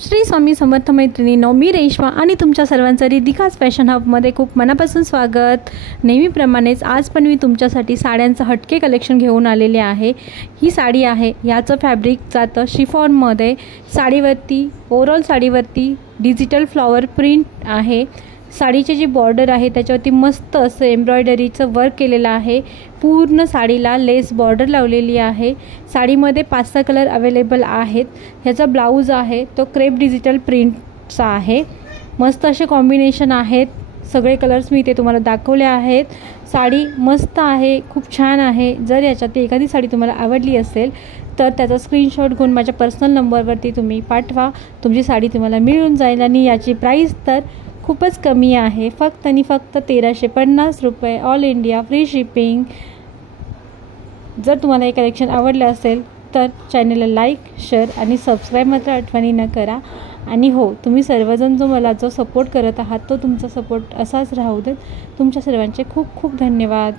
श्री स्वामी समर्थ मैत्रिणींनो, मी रेश्मा आणि तुमच्या सर्वांचं रिधिकाज फॅशन हबमध्ये खूप मनापासून स्वागत। नेहमीप्रमाणेच आज पण मी तुमच्यासाठी साड्यांचं हटके कलेक्शन घेऊन आलेले आहे। ही साडी आहे, याचं फॅब्रिक जातं शिफॉनमध्ये। साडीवरती ओव्हरऑल साडीवरती डिजिटल फ्लॉवर प्रिंट आहे। साडीची जी बॉर्डर आहे त्याच्यावरती मस्त असं एम्ब्रॉयडरीचं वर्क केलेलं आहे। पूर्ण साडीला लेस बॉर्डर लावलेली आहे। साडीमध्ये 5-6 कलर अवेलेबल आहेत। ह्याचा ब्लाऊज आहे तो क्रेप डिजिटल प्रिंटचा आहे। मस्त असे कॉम्बिनेशन आहेत। सगळे कलर्स मी इथे तुम्हाला दाखवले आहेत। साडी मस्त आहे, खूप छान आहे। जर याच्यात एखादी साडी तुम्हाला आवडली असेल तर त्याचा स्क्रीनशॉट घेऊन माझ्या पर्सनल नंबरवरती तुम्ही पाठवा। तुमची साडी तुम्हाला मिळून जाईल आणि याची प्राइस तर खूपच कमी आहे, फक्त आणि फक्त 1350 रुपये, ऑल इंडिया फ्री शिपिंग। जर तुम्हाला हे कलेक्शन आवडले असेल तर चॅनलला लाईक, शेअर आणि सबस्क्राईब मात्र आठवणीनं करा। आणि हो, तुम्ही सर्वजण मला जो सपोर्ट करत आहात तो तुमचा सपोर्ट असाच राहू देत। तुमच्या सर्वांचे खूप खूप धन्यवाद।